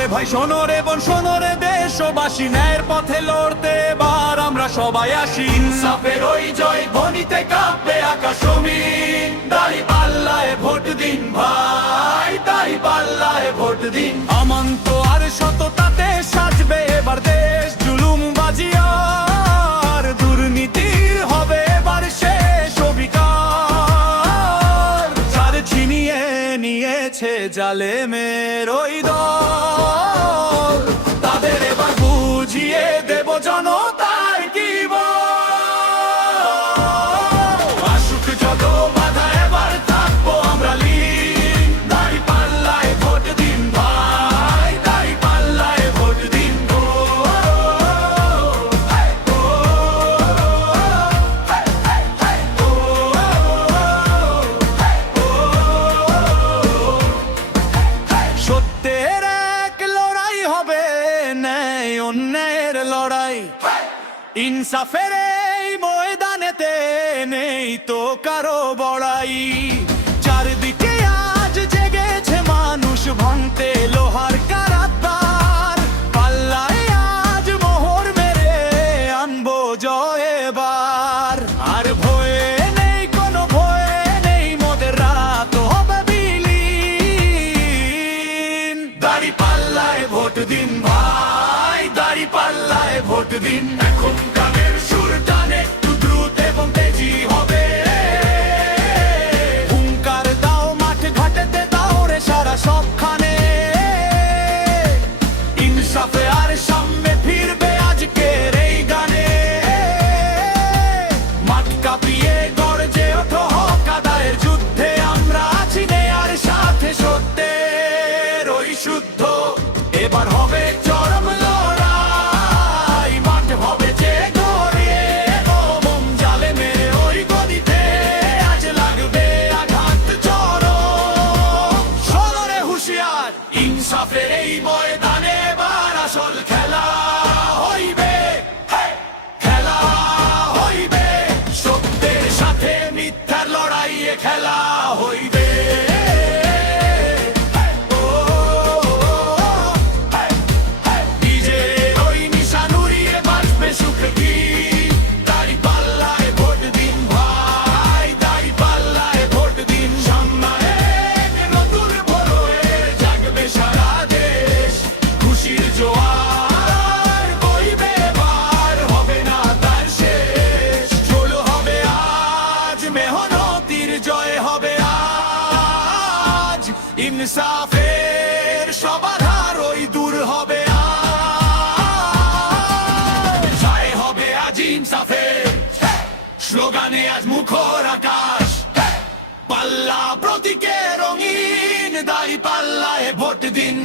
রে ভাই, শোনো রে বোন, শোনো রে দেশবাসী, ন্যায়ের পথে লড়তে এবার আমরা সবাই আসি। ইনসাফের ওই জয় ধ্বনিতে কাঁপবে আকাশ পাল্লায় ভোট দিন ভাই পাল্লায় ভোট দিন। আর সততাতে সাজবে এবার দেশ, জুলুম হবে এবার ছিনিয়ে নিয়েছে জালে মেরোই ইনসাফের এই ময়দানেতে নেই তো কারও বড়াই। পাল্লায় ভোট দিন। এখন কালে 回忆 ইনসাফের সবার ওই দূর হবে জয় হবে আজ ইনসাফের স্লোগানে আজ মুখর আকাশ। পাল্লা প্রতীকের রঙিন দাড়ি পাল্লায় ভোট দিন